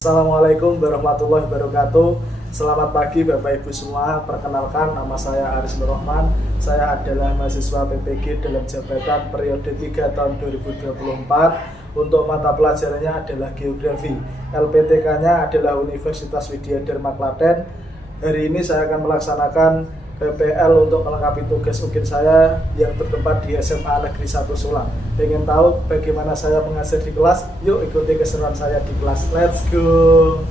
Assalamualaikum warahmatullahi wabarakatuh. Selamat pagi Bapak Ibu semua. Perkenalkan, nama saya Aris Nur Rahman. Saya adalah mahasiswa PPG dalam jabatan periode 3 tahun 2024. Untuk mata pelajarannya adalah Geografi. LPTK-nya adalah Universitas Widya Dharma Klaten. Hari ini saya akan melaksanakan PPL untuk melengkapi tugas ukir saya yang bertempat di SMA Negeri 1 Sulang. Pengen tahu bagaimana saya mengajar di kelas? Yuk ikuti keseruan saya di kelas. Let's go!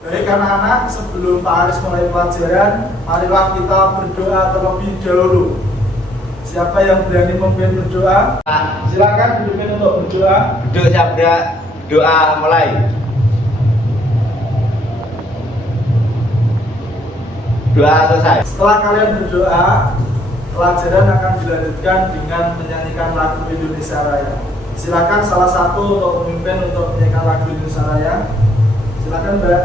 Baik anak-anak, sebelum Pak Aris mulai pelajaran, marilah kita berdoa terlebih dahulu. Siapa yang berani memimpin berdoa? Silakan dipimpin untuk berdoa. Duduk sabda, doa mulai. Doa selesai. Setelah kalian berdoa, pelajaran akan dilanjutkan dengan menyanyikan lagu Indonesia Raya. Silakan salah satu untuk pemimpin untuk menyanyikan lagu Indonesia Raya. Silakan Mbak.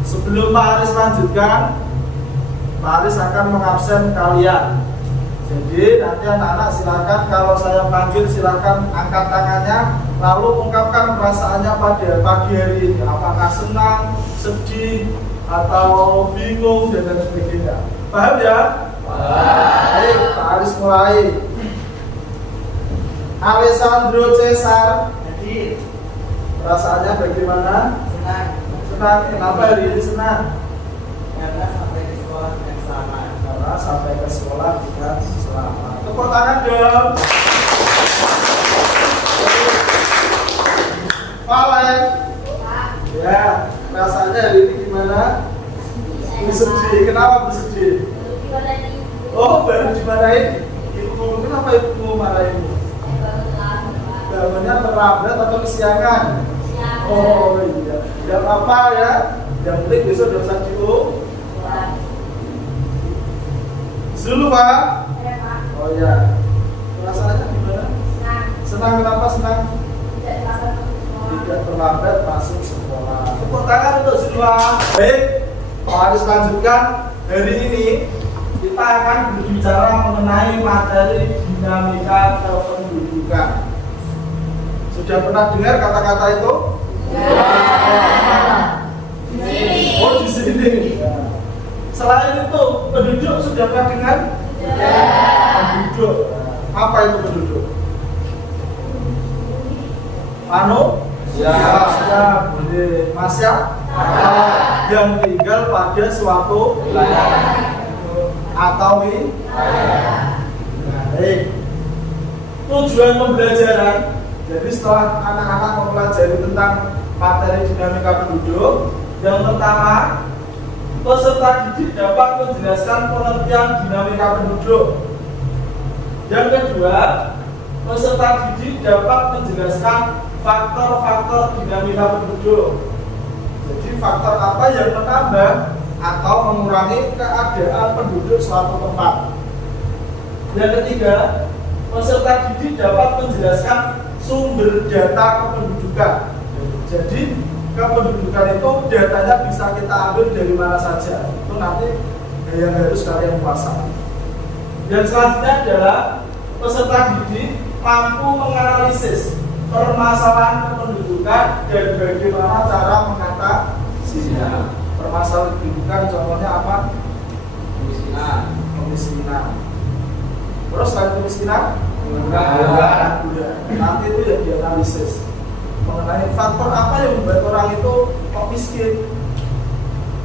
Sebelum Pak Aris lanjutkan, Pak Aris akan mengabsen kalian. Jadi nanti anak-anak silakan kalau saya panggil silakan angkat tangannya, lalu ungkapkan perasaannya pada pagi hari ini. Apakah senang, sedih, atau bingung dan lain sebagainya. Paham ya? Baik, Pak Aris mulai. Alessandro Cesar. Hadir. Perasaannya bagaimana? Senang. Senang. Kenapa hari ini senang? Karena sampai ke sekolah dengan selamat. Karena sampai ke sekolah dengan selamat. Tepuk tangan dong. Valen. Ya, rasanya hari ini gimana? Bersedih. Kenapa bersedih? Oh, baru dimarahin. Ibu, kenapa ibu marahin? Bangunnya terlambat atau kesiangan? Oh iya. Tidak apa-apa ya. Yang penting besok udah usah diu. Dulu Pak. Oh ya. Perasaannya gimana? Senang. Kenapa senang? Tidak terlambat masuk sekolah. Tepuk tangan untuk semua. Baik, Pak Aris lanjutkan. Hari ini kita akan berbicara mengenai materi dinamika kependudukan. Sudah pernah dengar kata-kata itu? Oh di sini. Selain itu penduduk sudah pernah dengar? Penduduk. Apa itu penduduk? Ya, boleh. Masya yang tinggal pada suatu wilayah atau baik. Tujuan pembelajaran. Jadi setelah anak-anak mempelajari tentang materi dinamika penduduk, yang pertama, peserta didik dapat menjelaskan pengertian dinamika penduduk. Yang kedua, peserta didik dapat menjelaskan faktor-faktor dinamika penduduk. Jadi faktor apa yang menambah atau mengurangi keadaan penduduk suatu tempat. Yang ketiga, peserta didik dapat menjelaskan sumber data kependudukan. Jadi kependudukan itu datanya bisa kita ambil dari mana saja. Itu nanti yang harus kalian kuasai. Dan selanjutnya adalah peserta didik mampu menganalisis permasalahan kependudukan dan bagaimana cara mengatasinya. Permasalahan kependudukan contohnya apa? Kemiskinan. Terus selain kemiskinan? Enggak. Nanti itu yang dianalisis mengenai faktor apa yang membuat orang itu kok miskin.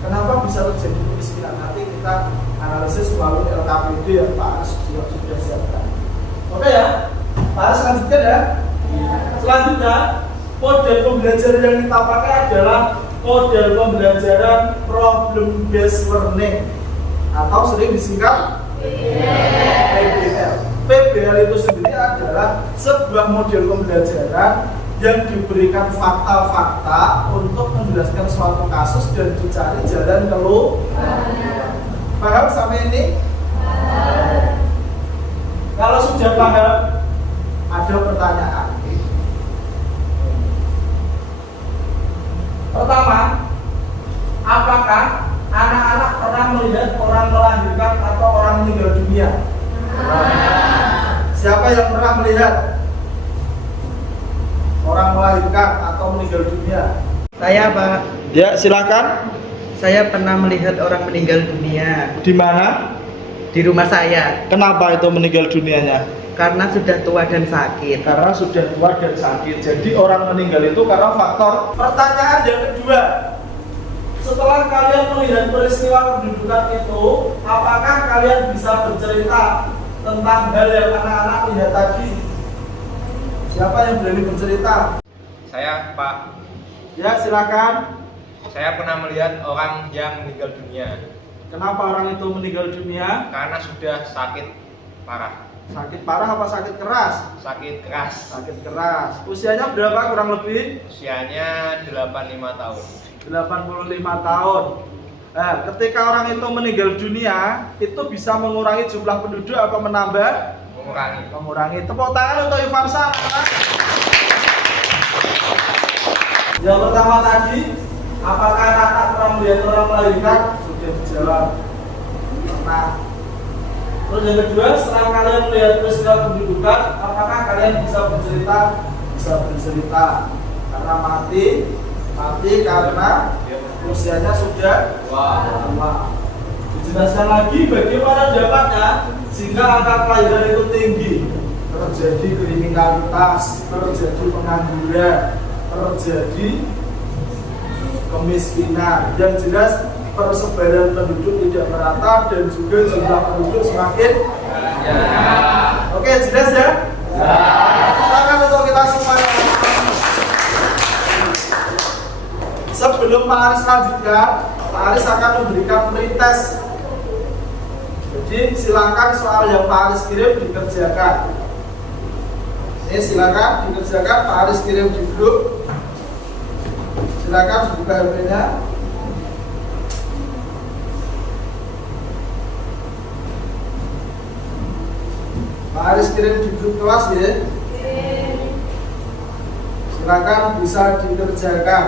Kenapa bisa terjadi kemiskinan? Nanti kita analisis melalui LKPD yang Pak Aris sudah siapkan. Oke ya? Pak Aris lanjutkan ya? Selanjutnya, model pembelajaran yang kita pakai adalah model pembelajaran problem based learning atau sering disingkat PBL. PBL itu sendiri adalah sebuah model pembelajaran yang diberikan fakta-fakta untuk menjelaskan suatu kasus dan dicari jalan keluar. Paham sampai ini? Kalau sudah paham, ada pertanyaan. Pertama, apakah anak-anak pernah melihat orang melahirkan atau orang meninggal dunia? Siapa yang pernah melihat orang melahirkan atau meninggal dunia? Saya, Pak. Ya, silakan. Saya pernah melihat orang meninggal dunia Di mana? di rumah saya Kenapa itu meninggal dunianya? karena sudah tua dan sakit. Karena sudah tua dan sakit. Jadi orang meninggal itu karena faktor. Pertanyaan yang kedua, setelah kalian melihat peristiwa kedudukan itu, apakah kalian bisa bercerita tentang hal yang anak-anak lihat tadi? Siapa yang berani bercerita? Saya Pak, Ya, silakan. saya pernah melihat orang yang meninggal dunia Kenapa orang itu meninggal dunia? karena sudah sakit parah, Sakit parah apa sakit keras? sakit keras. Sakit keras. Usianya berapa kurang lebih? Usianya 85 tahun. 85 tahun. Nah, ketika orang itu meninggal dunia, itu bisa mengurangi jumlah penduduk atau menambah? Mengurangi. Mengurangi. Tepuk tangan untuk Ivansa. Yang pertama tadi, apakah anak-anak pernah melihat orang melahirkan? Sudah dijawab. Pernah. Terus yang kedua, setelah kalian melihat peristiwa kedudukan, apakah kalian bisa bercerita? Bisa bercerita. Karena mati karena usianya sudah tua. Dijelaskan lagi bagaimana dampaknya jika angka kelahiran itu tinggi, terjadi kriminalitas, terjadi pengangguran, terjadi kemiskinan. Yang jelas persebaran penduduk tidak merata dan juga jumlah penduduk semakin Oke, jelas ya? Silakan untuk kita semuanya. Sebelum Pak Aris lanjutkan, Pak Aris akan memberikan pretest. Jadi silakan soal yang Pak Aris kirim dikerjakan. Ini silakan dikerjakan, Pak Aris kirim di grup. Silakan buka HP-nya. Pak Aris kirim di grup kelas ya. Silakan bisa dikerjakan.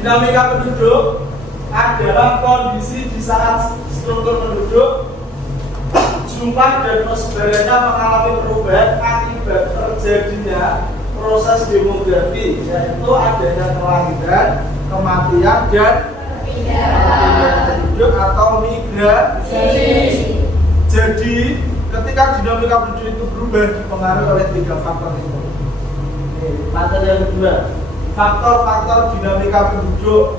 Dinamika penduduk adalah kondisi di saat struktur penduduk, jumlah dan persebarannya mengalami perubahan akibat terjadinya proses demografi, yaitu adanya kelahiran, kematian, dan perpindahan penduduk atau migrasi. Jadi ketika dinamika penduduk itu berubah dipengaruhi oleh 3 faktor itu. Materi yang kedua, faktor-faktor dinamika penduduk.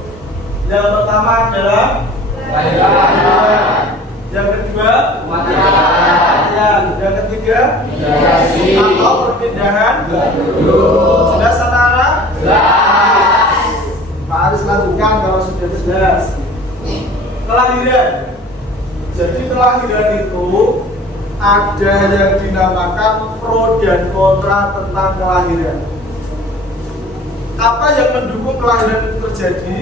Yang pertama adalah kelahiran. Yang kedua, kematian. Yang ketiga, migrasi atau perpindahan penduduk. Jelas anak-anak? Jelas. Pak Aris lanjutkan kalau sudah jelas. Kelahiran. Jadi kelahiran itu ada yang dinamakan pro dan kontra tentang kelahiran. Apa yang mendukung kelahiran itu terjadi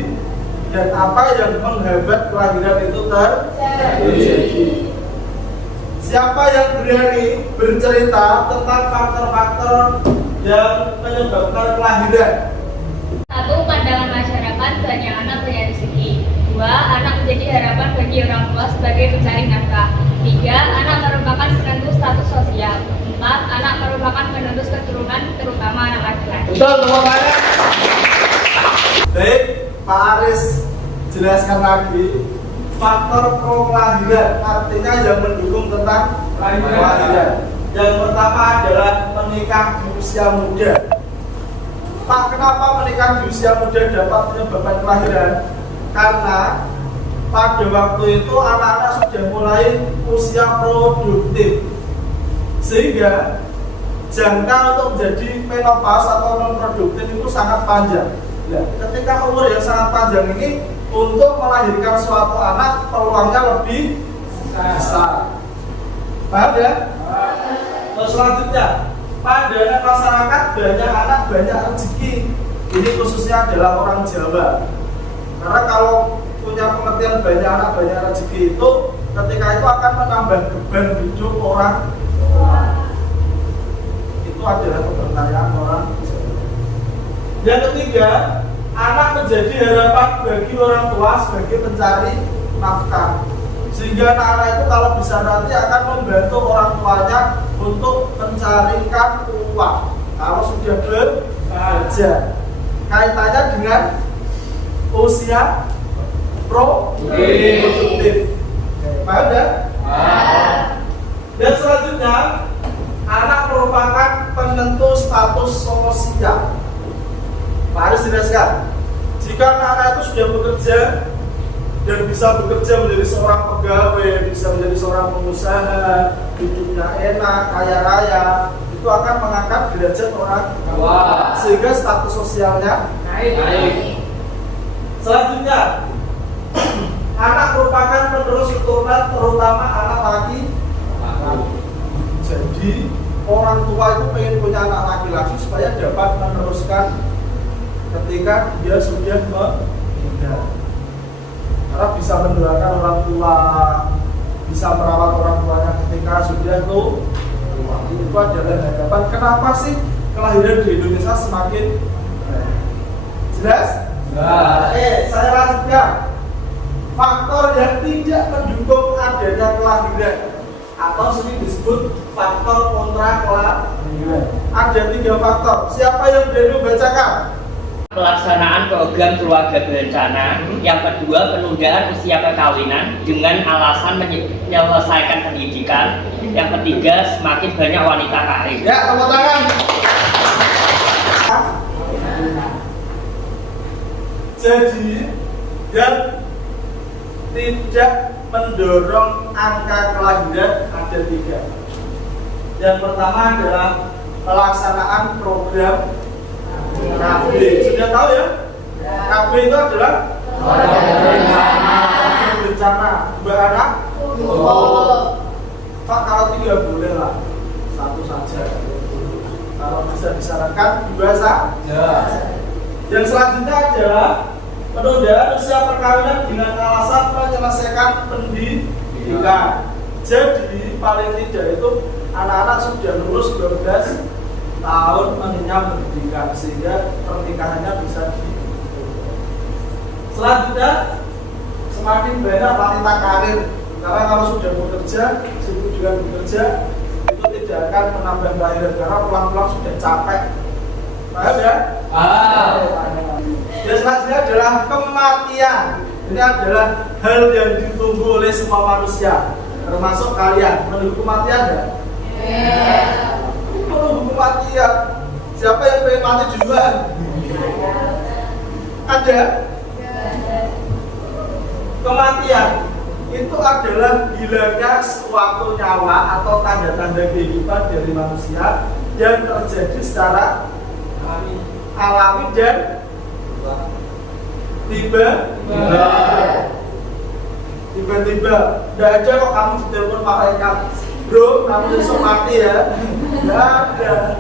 dan apa yang menghambat kelahiran itu terjadi. Siapa yang berani bercerita tentang faktor-faktor yang menyebabkan kelahiran? 1. Pandangan masyarakat, banyak anak banyak rezeki. 2. Anak menjadi harapan bagi orang tua sebagai pencari nafkah. 3. Anak merupakan penentu status sosial. 4. Anak merupakan penerus keturunan, terutama anak laki-laki. Betul, tepuk tangan. Baik, Pak Aris jelaskan lagi faktor pro kelahiran, artinya yang mendukung tentang kelahiran. Yang pertama adalah menikah di usia muda. Pak, kenapa menikah di usia muda dapat menyebabkan kelahiran? Karena pada waktu itu anak-anak sudah mulai usia produktif, sehingga jangka untuk menjadi menopause atau non produktif itu sangat panjang. Nah, ketika umur yang sangat panjang ini untuk melahirkan suatu anak peluangnya lebih besar. Paham ya? Terus selanjutnya, pandangan masyarakat banyak anak banyak rezeki. Ini khususnya adalah orang Jawa. Karena kalau punya pengertian banyak anak banyak rezeki itu, ketika itu akan menambah beban hidup orang tua. Itu adalah kepercayaan orang Jawa. Yang ketiga, anak menjadi harapan bagi orang tua sebagai pencari nafkah. Sehingga anak-anak itu kalau bisa nanti akan membantu orang tuanya untuk mencarikan uang kalau sudah bekerja. Kaitannya dengan usia produktif. Paham ya? Dan selanjutnya, anak merupakan penentu status sosial. Pak Aris jelaskan, jika anak-anak itu sudah bekerja dan bisa bekerja menjadi seorang pegawai, bisa menjadi seorang pengusaha, hidupnya enak, kaya raya, itu akan mengangkat derajat orang tua, sehingga status sosialnya naik. Selanjutnya, anak merupakan penerus keturunan, terutama anak laki. Jadi orang tua itu pengen punya anak laki-laki supaya dapat meneruskan ketika dia sudah meninggal. Karena bisa mendoakan orang tua, bisa merawat orang tuanya ketika sudah tua. Itu adalah harapan. Kenapa sih kelahiran di Indonesia semakin jelas? Saya lanjutkan. Faktor yang tidak mendukung adanya kelahiran atau sering disebut faktor kontra kelahiran. Ada 3 faktor. Siapa yang berani membacakan? Pelaksanaan program keluarga berencana. Yang kedua, penundaan usia perkawinan dengan alasan menyelesaikan pendidikan. Yang ketiga, semakin banyak wanita karir. Ya, tepuk tangan. Jadi, yang tidak mendorong angka kelahiran ada 3. Yang pertama adalah pelaksanaan program KB. Sudah tahu ya? KB itu adalah bencana. Mbak anak? Pak, kalau 3 boleh lah, 1 saja. Kalau bisa disarankan 2 saja. Yang selanjutnya adalah penundaan usia perkawinan dengan alasan menyelesaikan pendidikan. Jadi paling tidak itu anak-anak sudah lulus 12 tahun mengenyam pendidikan sehingga pernikahannya bisa selanjutnya semakin banyak wanita karir, karena kalau sudah bekerja, sibuk dengan bekerja, itu tidak akan menambah kelahiran karena pelan-pelan sudah capek Paham ya? Yang selanjutnya adalah kematian. Ini adalah hal yang ditunggu oleh semua manusia, termasuk kalian. Menunggu kematian enggak? Menunggu kematian. Siapa yang pengen mati duluan? Ada? Kematian itu adalah hilangnya suatu nyawa atau tanda-tanda kehidupan dari manusia yang terjadi secara alami dan tiba-tiba. Tidak ada kok kamu ditelepon malaikat, bro, kamu besok mati ya. Tidak ada.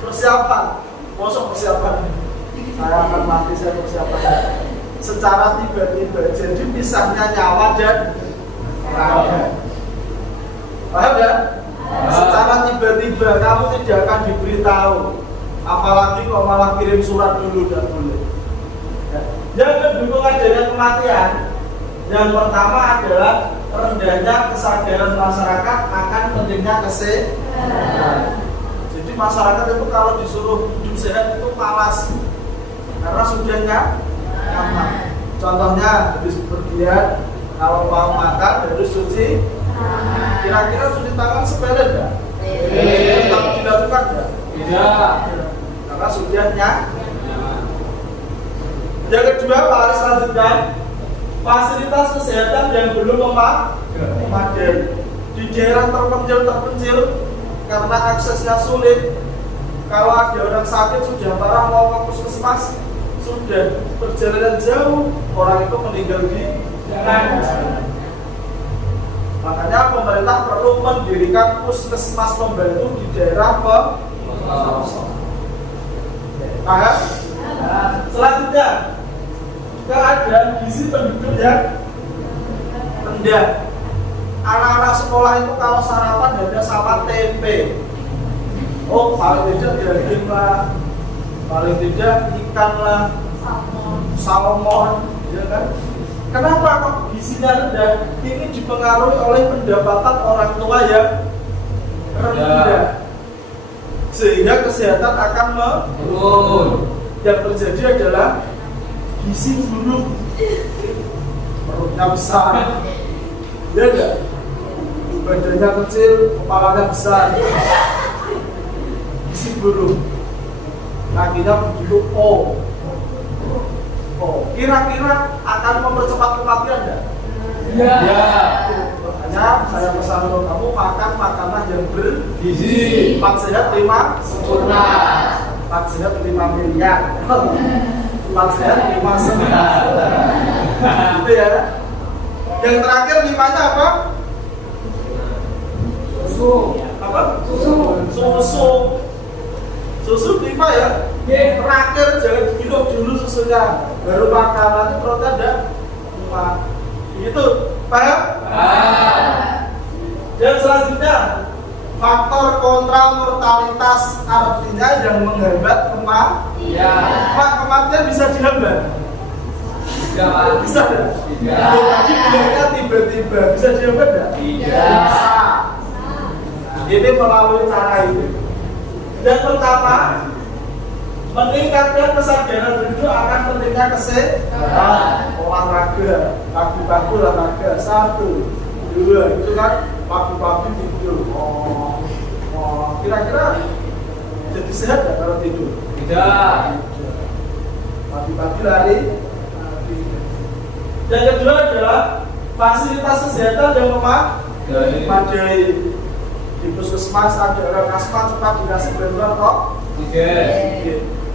Persiapan. Mosok persiapan. Saya akan mati, saya persiapan. Secara tiba-tiba, jadi pisahnya nyawa dan raga. Paham ya? Secara tiba-tiba, kamu tidak akan diberitahu. Apalagi kalau malah kirim surat dulu, dan boleh. Yang mendukung adanya kematian, yang pertama adalah rendahnya kesadaran masyarakat akan pentingnya kesehatan. Jadi masyarakat itu kalau disuruh hidup sehat itu malas, karena sudah nyaman. Contohnya habis bepergian, kalau mau makan harus cuci. Kira-kira cuci tangan sepele enggak? Tetap dilakukan enggak? Tidak. Karena sudah nyaman. Yang kedua, paling selanjutnya, fasilitas kesehatan yang belum memadai. Di daerah terpencil karena aksesnya sulit. Kalau ada orang sakit sudah parah mau ke puskesmas, sudah perjalanan jauh, orang itu meninggal di jalan. Makanya pemerintah perlu mendirikan puskesmas pembantu di daerah pelosok. Paham? Selanjutnya, keadaan gizi penduduk yang rendah. Anak-anak sekolah itu kalau sarapan hanya sama tempe. Oh, paling tidak daging lah, paling tidak ikan lah, salmon, ya kan? Kenapa kok gizinya rendah? Ini dipengaruhi oleh pendapatan orang tua yang rendah, sehingga kesehatan akan menurun. Yang terjadi adalah gizi buruk, perutnya besar, ya enggak? Badannya kecil, kepalanya besar, gizi buruk, kakinya begitu kira-kira akan mempercepat kematian enggak? Ya. Makanya saya pesan untuk kamu makan makanan yang bergizi. 4 sehat 5 sempurna. 4 sehat 5 miliar. 4 sehat 5 sempurna. Gitu ya. Yang terakhir 5-nya apa? Susu. Apa? Susu 5 ya. Terakhir jangan diminum dulu susunya, baru makan, nanti perutnya ada 5. Gitu, paham? Dan selanjutnya, faktor kontra mortalitas, artinya yang menghambat kematian. Kematian bisa dihambat? Bisa tidak? Tadi bilangnya tiba-tiba, bisa dihambat tidak? Bisa. Ini melalui cara ini. Dan pertama, meningkatkan kesadaran penduduk akan pentingnya kesehatan, olahraga, pagi-pagi olahraga 1, 2, itu kan pagi-pagi tidur. Kira-kira jadi sehat nggak kalau tidur? Tidak. Pagi-pagi lari. Yang kedua adalah fasilitas kesehatan yang memadai. Di puskesmas ada orang asma cepat dikasih bantuan kok.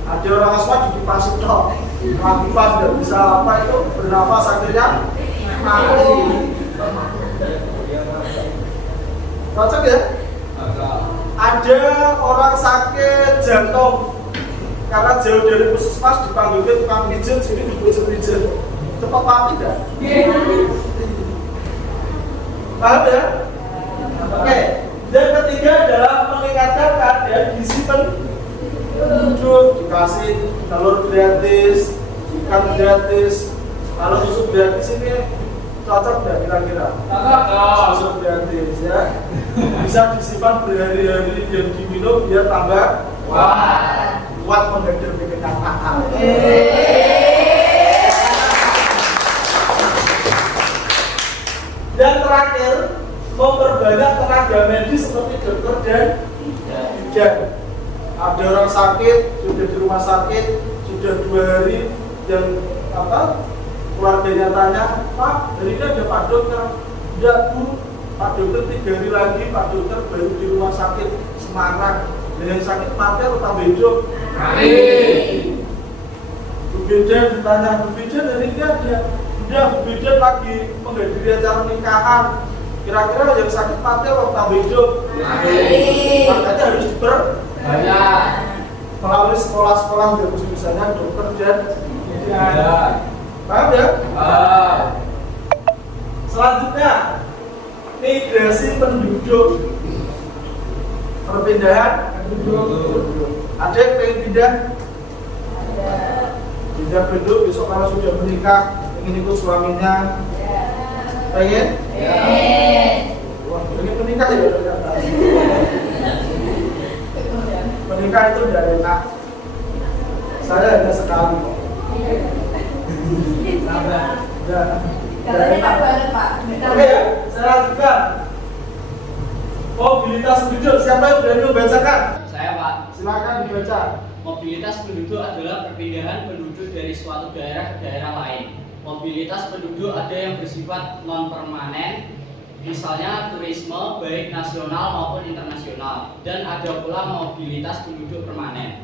Ada orang asma dikipasi tok. Pagi-pagi tidak bisa apa itu bernafas akhirnya mati. Cocok ya? Ada orang sakit jantung karena jauh dari puskesmas dipanggil ke tukang pijat, sini dipijat-pijat. Cepat mati kan? Paham ya? Oke. Yang ketiga adalah meningkatkan keadaan gizi penduduk, dikasih telur gratis, ikan gratis. Kalau susu gratis ini cocok nggak kira-kira? Susu gratis ya, bisa disimpan berhari-hari dan diminum biar tambah Kuat menghadapi kenyataan. Dan terakhir, memperbanyak tenaga medis seperti dokter dan bidan. Ada orang sakit, sudah di rumah sakit, sudah 2 hari, yang keluarganya tanya, Pak, hari ini ada Pak Dokter? Tidak, Bu, Pak Dokter 3 hari lagi, Pak Dokter baru di rumah sakit Semarang. Dan yang sakit mati atau tambah hidup? Bu bidan ditanya, Bu bidan hari ini ada? Udah, Bu bidan lagi menghadiri acara nikahan. Kira-kira yang sakit mati atau tambah hidup? Makanya harus diperbanyak melalui sekolah-sekolah yang misalnya dokter dan bidan. Paham ya? Selanjutnya, migrasi penduduk. Perpindahan penduduk. Ada yang pengen pindah? Pindah penduduk besok kalau sudah menikah ingin ikut suaminya. Pengen? Wah, ini menikah ya? Menikah itu udah enak. Saya hanya sekali kok. Udah enak. Oke ya, saya lanjutkan. Mobilitas penduduk, siapa yang berani membacakan? Saya, Pak. Silakan dibaca. Mobilitas penduduk adalah perpindahan penduduk dari suatu daerah ke daerah lain. Mobilitas penduduk ada yang bersifat non-permanen, misalnya turisme baik nasional maupun internasional, dan ada pula mobilitas penduduk permanen.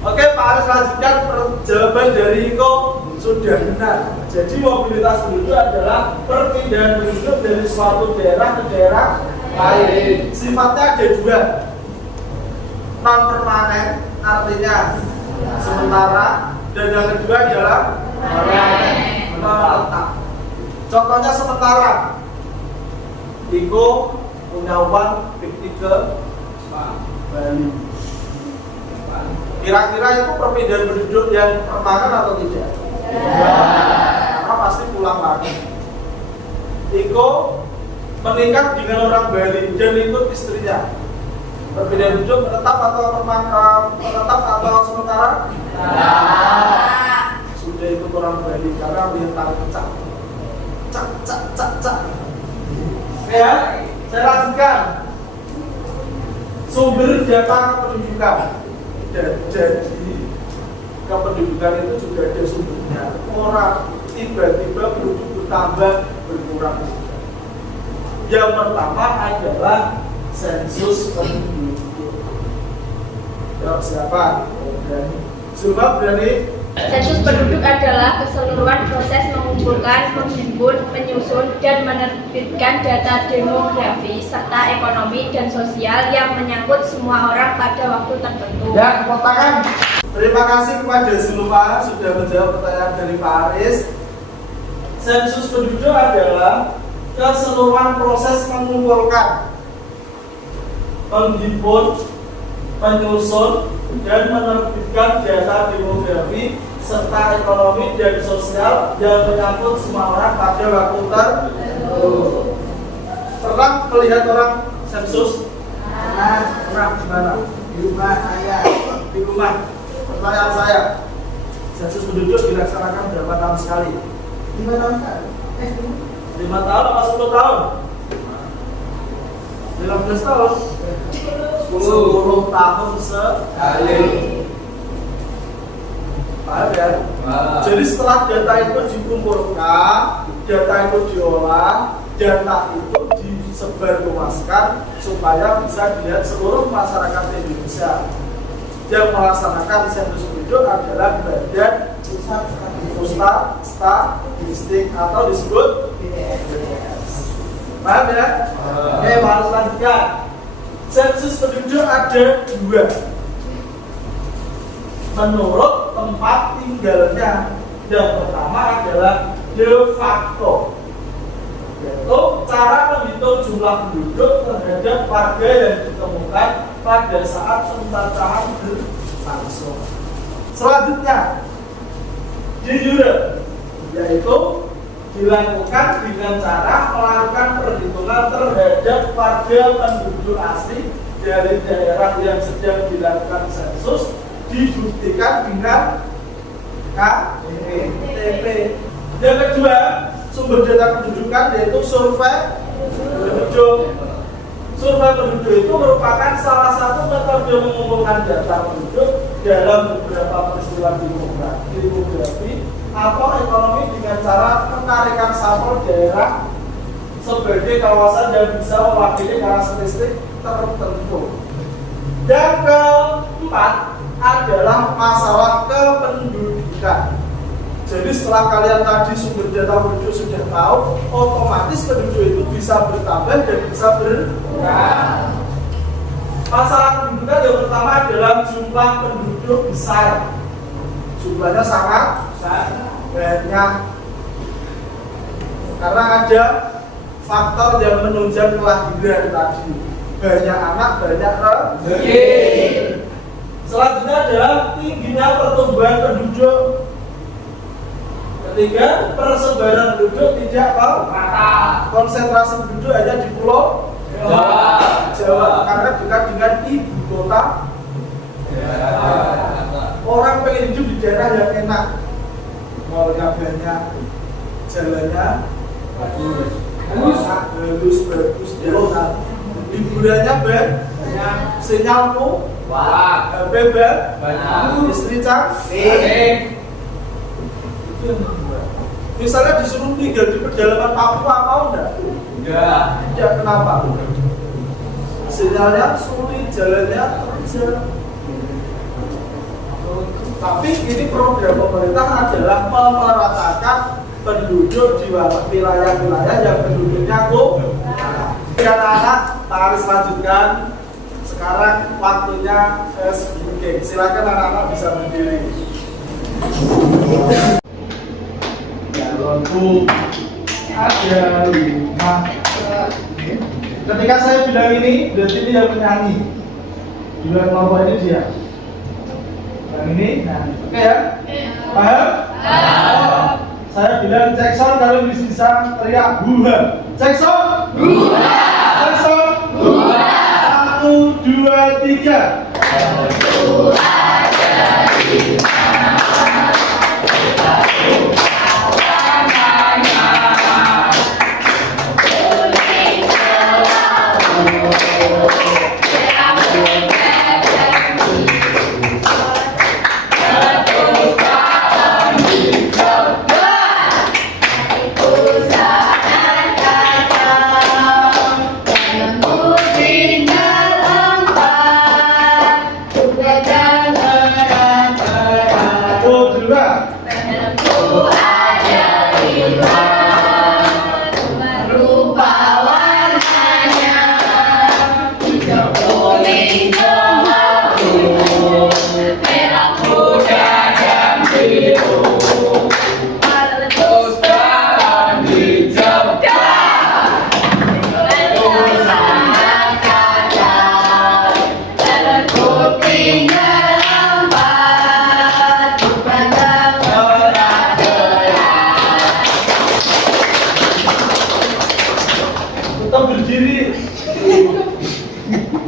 Oke, Pak Aris lanjutkan jawaban dari Iko sudah benar. Jadi mobilitas penduduk adalah perpindahan penduduk dari suatu daerah ke daerah lain. Sifatnya ada 2. Non permanen artinya sementara, dan yang kedua adalah menetap. Contohnya sementara. Iko punya uang piknik ke Bali. Kira-kira itu perpindahan penduduk yang permanen atau tidak? Karena pasti pulang lagi. Iko menikah dengan orang Bali dan ikut istrinya. Perpindahan penduduk menetap atau sementara? Sudah ikut orang Bali karena melihat tangan cak. Ya, saya lanjutkan. Sumber data kependudukan. Jadi kependudukan itu juga ada sumbernya. Orang tiba-tiba penduduk bertambah berkurang. Yang pertama adalah sensus penduduk. Ya, siapa? Berani? Sensus penduduk adalah keseluruhan proses mengumpulkan, menghimpun, menyusun, dan menerbitkan data demografi serta ekonomi dan sosial yang menyangkut semua orang pada waktu tertentu. Ya, tepuk tangan. Terima kasih kepada Zulfa sudah menjawab pertanyaan dari Pak Aris. Sensus penduduk adalah keseluruhan proses mengumpulkan, menghimpun, menyusun, dan menerbitkan data demografi serta ekonomi dan sosial yang menyangkut semua orang pada waktu tertentu. Pernah melihat orang sensus? Pernah di mana? Di rumah saya. Di rumah. Pertanyaan saya, sensus penduduk dilaksanakan berapa tahun sekali? 5 tahun sekali. 5 tahun atau 10 tahun? 15 tahun. 10 tahun sekali. Paham ya? Jadi setelah data itu dikumpulkan, data itu diolah, data itu disebarluaskan supaya bisa dilihat seluruh masyarakat Indonesia. Yang melaksanakan sensus penduduk adalah Badan Pusat Statistik atau disebut BPS. Paham ya? Oke, harus lanjutkan. Sensus penduduk ada 2 menurut tempat tinggalnya. Yang pertama adalah de facto, yaitu cara menghitung jumlah penduduk terhadap warga yang ditemukan pada saat pencacahan berlangsung. Selanjutnya de jure, yaitu dilakukan dengan cara melakukan perhitungan terhadap warga penduduk asli dari daerah yang sedang dilakukan sensus, dibuktikan dengan KTP. Yang kedua, sumber data kependudukan yaitu survei penduduk. Survei penduduk itu merupakan salah satu metode mengumpulkan data penduduk dalam beberapa peristiwa demografi atau ekonomi dengan cara penarikan sampel daerah sebagai kawasan yang bisa mewakili karakteristik tertentu. Dan keempat adalah masalah kependudukan. Jadi setelah kalian tadi sumber data penduduk sudah tahu, otomatis penduduk itu bisa bertambah dan bisa berkurang. Masalah kependudukan yang pertama adalah jumlah penduduk besar. Jumlahnya sangat banyak. Karena ada faktor yang menunjang kelahiran tadi. Banyak anak, banyak rezeki. Selanjutnya adalah tingginya pertumbuhan penduduk. Ketiga, persebaran penduduk tidak merata. Konsentrasi penduduk hanya di Pulau Jawa. Karena dekat dengan ibu kota. Orang pengen hidup di daerah yang enak, mallnya banyak, jalannya bagus, jalan, hiburannya banyak, sinyalku, HP banyak, istri cantik. Misalnya disuruh tinggal di pedalaman Papua, mau enggak? Enggak, kenapa? Sinyalnya sulit, jalannya terjal. Tapi ini program pemerintah adalah memeratakan penduduk di wilayah-wilayah yang penduduknya anak-anak, Pak Aris lanjutkan. Sekarang waktunya speaking. Silakan anak-anak bisa berdiri. Calonku ada 5. Ketika saya bilang ini, berarti ini yang menyanyi. Di luar kelompok ini dia. Yang ini, nah, oke ya? Paham? Oh, saya bilang cek sound, kalau bisa teriak buha. Cek sound, buha. Cek sound, buha. 1, 2, 3.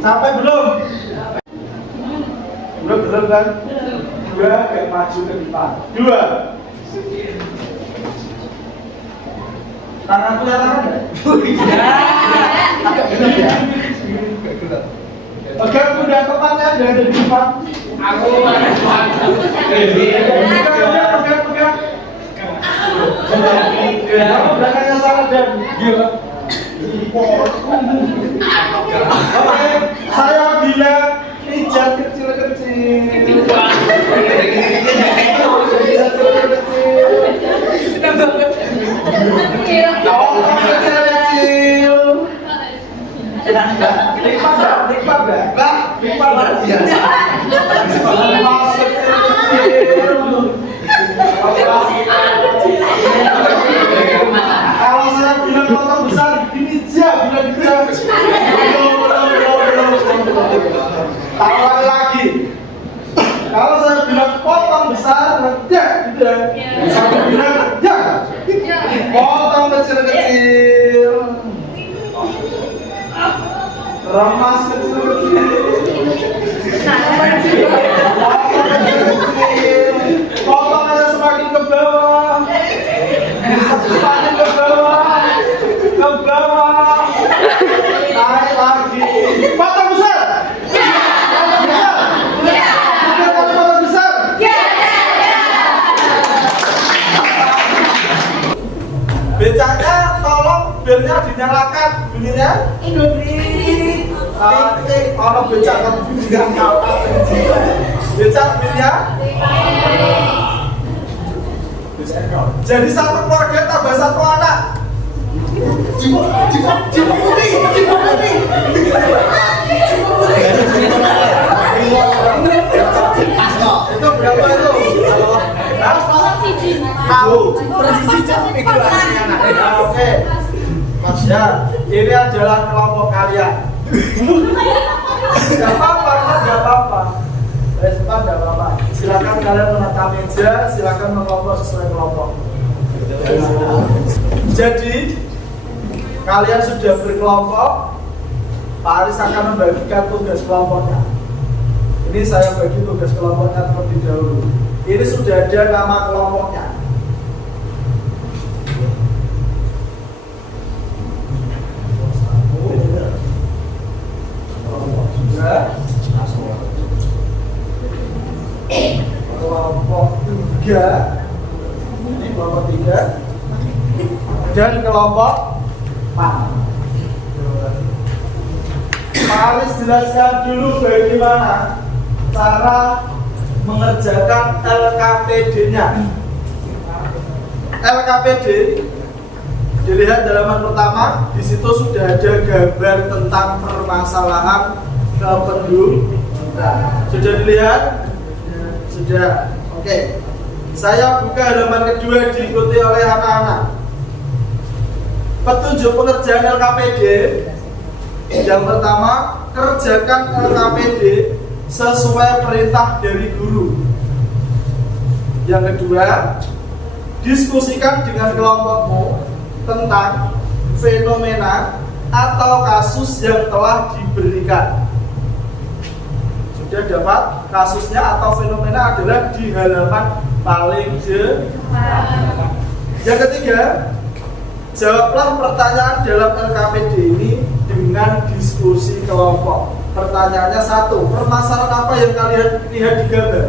Sampai belum? Belum kan? 2, kayak maju ke depan. 2. Tangan kelihatan enggak? Agak ya. Pegang kuda kepalanya ada di depan. Aku pegang. Kamu belakangnya salah dan gila. Oke, saya bilang pijat kecil-kecil. Kalau saya bilang potong besar, ini aja bilang gitu. Taruhan lagi. Kalau saya bilang potong besar, ngejek gitu ya. Saya bilang ngejek. Potong kecil-kecil. Remas kecil-kecil. Potong aja semakin ke bawah. Semakin ke bawah. Ke bawah. Naik lagi. Potong besar. Potong besar. Udah potong besar. Becaknya tolong belnya dinyalakan. Bunyinya orang becak kan tidak nyala. Becak belnya. Jadi satu keluarga tambah satu anak. Itu berapa itu? Oke, Mas ya, ini adalah kelompok kalian. Gak apa-apa, gak apa-apa. Gak apa-apa. Silakan kalian menata meja, silakan mengelompok sesuai kelompok. Jadi kalian sudah berkelompok. Pak Aris akan membagikan tugas kelompoknya. Ini saya bagi tugas kelompoknya terlebih dahulu. Ini sudah ada nama kelompoknya. Kelompok 3. Ini kelompok 3 dan kelompok 4. Pak Aris jelaskan dulu bagaimana cara mengerjakan LKPD-nya. LKPD dilihat di halaman pertama, di situ sudah ada gambar tentang permasalahan kependudukan. Sudah dilihat? Sudah. Oke. Saya buka halaman kedua diikuti oleh anak-anak. Petunjuk pengerjaan LKPD. Yang pertama, kerjakan LKPD sesuai perintah dari guru. Yang kedua, diskusikan dengan kelompokmu tentang fenomena atau kasus yang telah diberikan. Sudah dapat kasusnya atau fenomena adalah di halaman paling depan. Yang ketiga, jawablah pertanyaan dalam LKPD ini dengan diskusi kelompok. Pertanyaannya satu, permasalahan apa yang kalian lihat di gambar?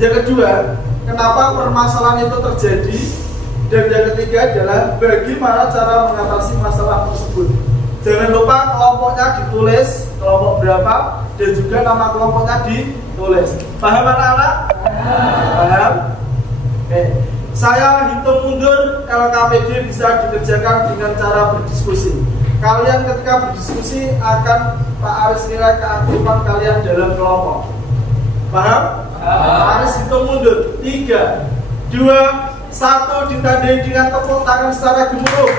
Yang kedua, kenapa permasalahan itu terjadi? Dan yang ketiga adalah bagaimana cara mengatasi masalah tersebut. Jangan lupa kelompoknya ditulis, kelompok berapa, dan juga nama kelompoknya ditulis. Paham anak-anak? Paham? Oke. Saya hitung mundur, LKPD bisa dikerjakan dengan cara berdiskusi. Kalian ketika berdiskusi akan Pak Aris nilai keaktifan kalian dalam kelompok. Paham? Pak Aris hitung mundur. 3, 2, 1 ditandai dengan tepuk tangan secara gemuruh.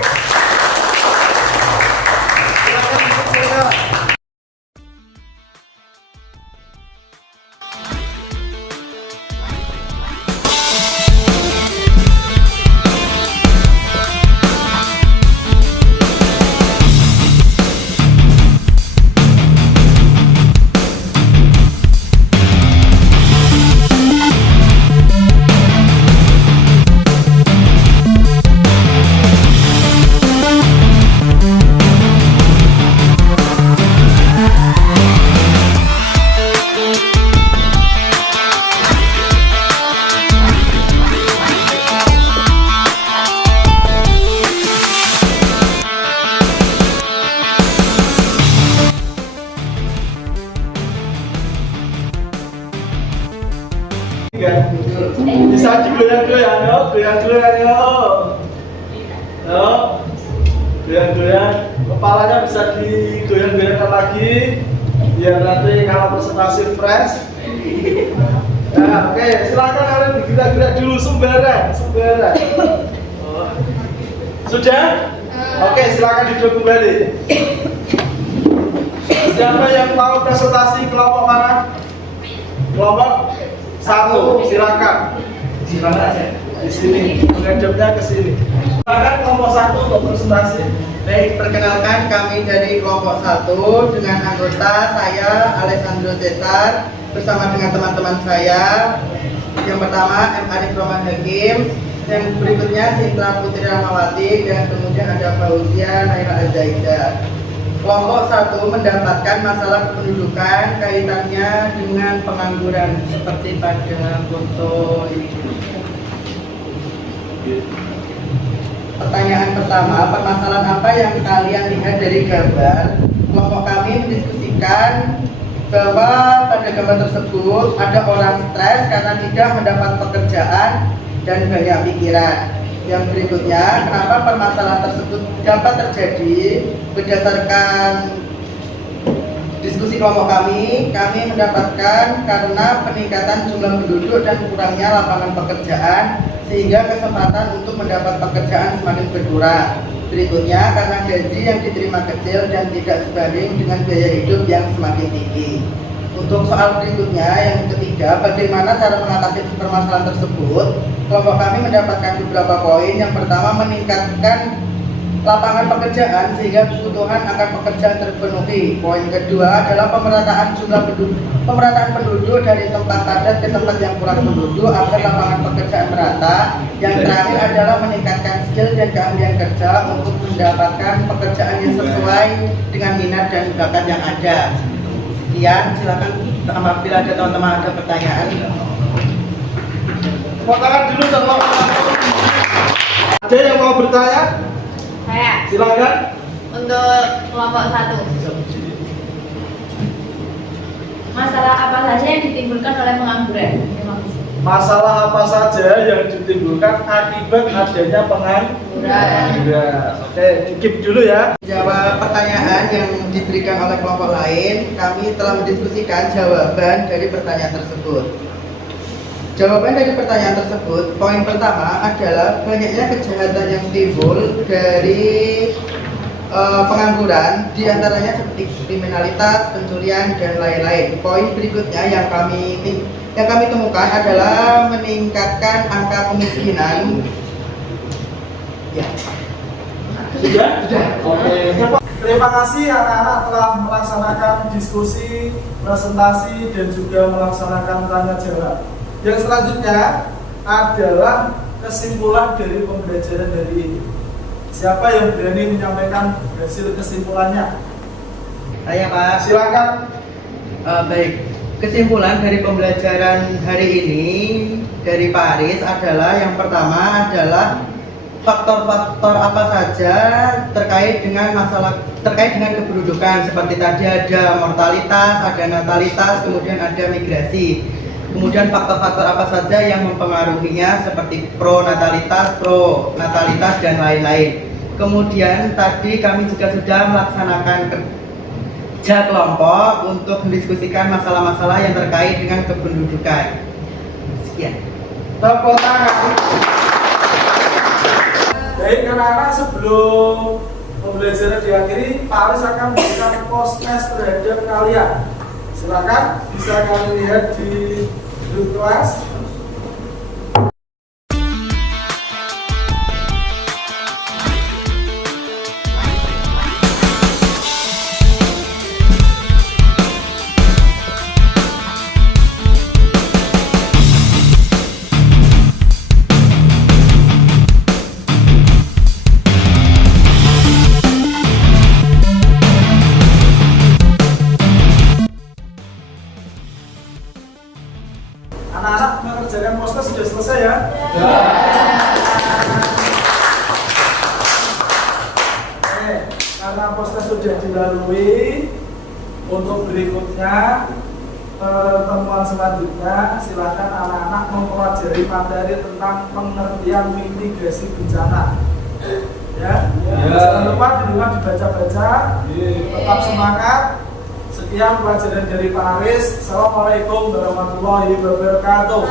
Silakan dikerjakan. Bisa digoyang-goyang, yo, goyang-goyang, yo. Yo, goyang-goyang. Kepalanya bisa digoyang-goyangkan lagi, biar nanti kalau presentasi fresh. Nah, oke, silakan kalian digerak-gerak dulu sembarang. Oh. Sudah? Oke, silakan duduk kembali. Siapa yang mau presentasi kelompok mana? Kelompok 1, silakan. Di sini, menghadapnya ke sini. Silakan kelompok 1 untuk presentasi. Baik, perkenalkan kami dari kelompok 1 dengan anggota saya Alessandro Cesar bersama dengan teman-teman saya. Yang pertama M. Arif Roman Hakim, yang berikutnya Sinta Putri Rahmawati, dan kemudian ada Fauzia Naila Azaida. Kelompok 1 mendapatkan masalah kependudukan kaitannya dengan pengangguran seperti pada foto ini. Pertanyaan pertama, permasalahan apa yang kalian lihat dari gambar? Kelompok kami mendiskusikan bahwa pada gambar tersebut ada orang stres karena tidak mendapat pekerjaan dan banyak pikiran. Yang berikutnya, kenapa permasalahan tersebut dapat terjadi? Berdasarkan diskusi kelompok kami mendapatkan karena peningkatan jumlah penduduk dan kurangnya lapangan pekerjaan sehingga kesempatan untuk mendapat pekerjaan semakin berkurang. Berikutnya, karena gaji yang diterima kecil dan tidak sebanding dengan biaya hidup yang semakin tinggi. Untuk soal berikutnya, yang ketiga, bagaimana cara mengatasi permasalahan tersebut? Kelompok kami mendapatkan beberapa poin. Yang pertama, meningkatkan lapangan pekerjaan sehingga kebutuhan akan pekerjaan terpenuhi. Poin kedua adalah pemerataan penduduk dari tempat padat ke tempat yang kurang penduduk agar lapangan pekerjaan merata. Yang terakhir adalah meningkatkan skill dan keahlian kerja untuk mendapatkan pekerjaan yang sesuai dengan minat dan bakat yang ada. Sekian, silakan apabila ada teman-teman ada pertanyaan. Tepuk tangan dulu sama ada yang mau bertanya? Saya Silakan. untuk kelompok 1. Masalah apa saja yang ditimbulkan oleh pengangguran? Masalah apa saja yang ditimbulkan akibat adanya pengangguran? Oke, skip dulu ya. Jawab pertanyaan yang diberikan oleh kelompok lain, kami telah mendiskusikan jawaban dari pertanyaan tersebut. Jawaban dari pertanyaan tersebut, poin pertama adalah banyaknya kejahatan yang timbul dari pengangguran, diantaranya seperti kriminalitas, pencurian, dan lain-lain. Poin berikutnya yang kami temukan adalah meningkatkan angka kemiskinan. Ya. Sudah? Oke. Terima kasih anak-anak telah melaksanakan diskusi, presentasi, dan juga melaksanakan tanya jawab. Yang selanjutnya adalah kesimpulan dari pembelajaran hari ini. Siapa yang berani menyampaikan hasil kesimpulannya? Saya, Pak. Silakan. Baik. Kesimpulan dari pembelajaran hari ini dari Pak Aris adalah yang pertama adalah faktor-faktor apa saja terkait dengan kependudukan, seperti tadi ada mortalitas, ada natalitas, kemudian ada migrasi. Kemudian faktor-faktor apa saja yang mempengaruhinya seperti pronatalitas, dan lain-lain. Kemudian tadi kami juga sudah melaksanakan kerja kelompok untuk mendiskusikan masalah-masalah yang terkait dengan kependudukan. Sekian. Tepuk tangan. Baik anak-anak, sebelum pembelajaran diakhiri, Pak Aris akan memberikan post-test terhadap kalian. Silakan, bisa kalian lihat di grup kelas. Anak-anak mengerjakan poster sudah selesai ya? Oke, karena poster sudah dilalui, untuk berikutnya pertemuan selanjutnya silakan anak-anak mempelajari materi tentang pengertian mitigasi bencana. Ya, jangan lupa di rumah dibaca-baca, tetap semangat. Sekian pelajaran dari Pak Aris. Assalamualaikum warahmatullahi wabarakatuh.